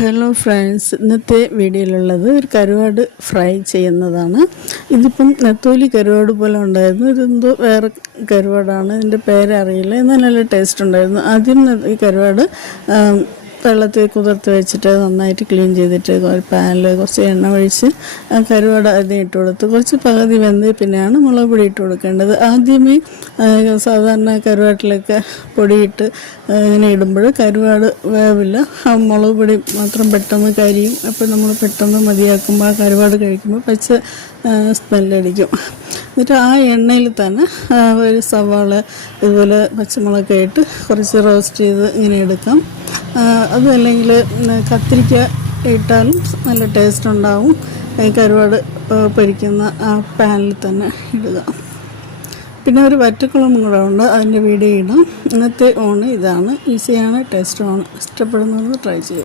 Hello friends ഇന്നത്തെ വീഡിയോയിലുള്ളത് ഒരു കരുവാട് fry ചെയ്യുന്നതാണ്. ഇതിപ്പം നെത്തോലി കരുവാട് പോലെ ഉണ്ടായിരുന്നു. ഇതെന്തോ വേറെ കരുവാടാണ്. ഇതിന്റെ പേരറിയില്ല. എന്നാൽ നല്ല ടേസ്റ്റ് ഉണ്ടായിരുന്നു. ആദ്യം ഈ കരുവാട് വെള്ളത്തിൽ കുതിർത്ത് വെച്ചിട്ട് നന്നായിട്ട് ക്ലീൻ ചെയ്തിട്ട് ഒരു പാനിൽ കുറച്ച് എണ്ണ ഒഴിച്ച് ആ ഇത് ഇട്ട് കൊടുത്ത് കുറച്ച് പകുതി വെന്ത് പിന്നെയാണ് മുളക് പൊടി ഇട്ട് കൊടുക്കേണ്ടത്. ആദ്യമേ സാധാരണ കരുവാട്ടിലൊക്കെ പൊടിയിട്ട് ഇങ്ങനെ ഇടുമ്പോൾ കരുവാട് വേവില്ല. ആ മുളക് പൊടി മാത്രം പെട്ടെന്ന് കരിയും. അപ്പോൾ നമ്മൾ പെട്ടെന്ന് മതിയാക്കുമ്പോൾ ആ കരുവാട് കഴിക്കുമ്പോൾ പച്ച സ്മെല്ലടിക്കും. എന്നിട്ട് ആ എണ്ണയിൽ തന്നെ ഒരു സവാള ഇതുപോലെ പച്ചമുളകൊക്കെ ഇട്ട് കുറച്ച് റോസ്റ്റ് ചെയ്ത് ഇങ്ങനെ എടുക്കാം. ആ, അതുമല്ലെങ്കിൽ കത്തിരിക്ക ഇട്ടാലും നല്ല ടേസ്റ്റ് ഉണ്ടാവും. കരുവാട് പൊരിക്കുന്ന ആ പാനിൽ തന്നെ ഇടുക. പിന്നെ ഒരു വറ്റക്കുളം കൂടെ ഉണ്ട് അതിന്റെ വീഡിയോ ഇടാം. ഇന്നത്തെ ഓണ് ഇതാണ്. ഈസിയാണ് ടേസ്റ്റ് ഓണ് ഇഷ്ടപ്പെടുന്നതെന്ന് ട്രൈ ചെയ്യും